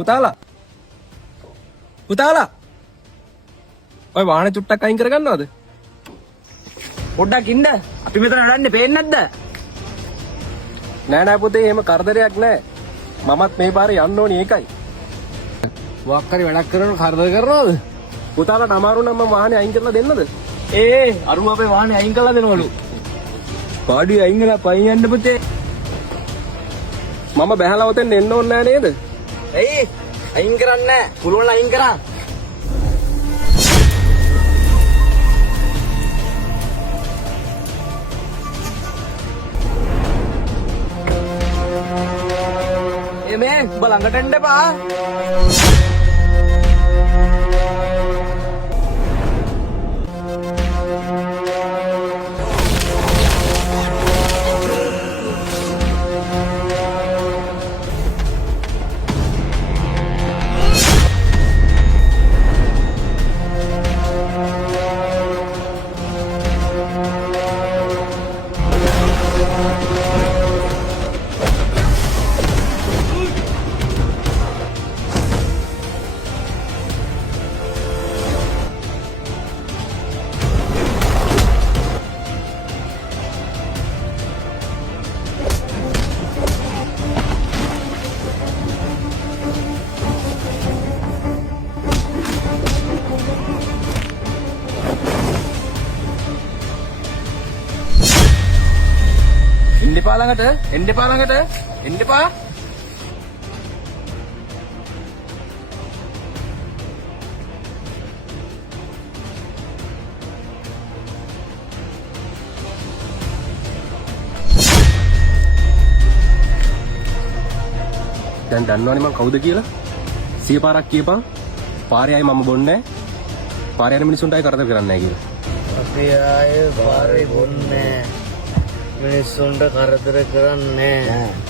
පුතාලා ඔය වාහනේ චුට්ටක් අයින් කරගන්නවද? පොඩ්ඩක් ඉන්න. අපි මෙතන නඩන්නේ පේන්නේ නැද්ද? නෑ පුතේ එහෙම කරදරයක් නෑ. මමත් මේ පාරේ යන්න ඕනි ඒකයි. මොකක් හරි වැඩක් කරන කරදර කරනවද? පුතාලාට අමාරු නම් මම වාහනේ අයින් කරලා දෙන්නද? අරුම අපේ වාහනේ අයින් කරලා දෙනවලු. පාඩිය අයින් කරලා පයින් යන්න පුතේ. මම බැහැලා ඔතෙන් එන්න ඕනේ නෑ නේද? අයින් කරන්නේ නැහැ. පුළුවන් නම් අයින් කරා. මේ ඔබ ළඟට එන්න එපා. එන්න එපා ළඟට. එන්න එපා. දැන් දන්නවනේ මං කවුද කියලා? 100 පාරක් කියපන්. පාරේ ආයේ මම බොන්නේ නැහැ. පාරේ යන මිනිස්සුන්ට ආයේ කරදර කරන්නේ නැහැ කියලා. අපි ආයේ පාරේ බොන්නේ නැහැ. මිනිස්සුන්ට කරදර කරන්නේ නැහැ.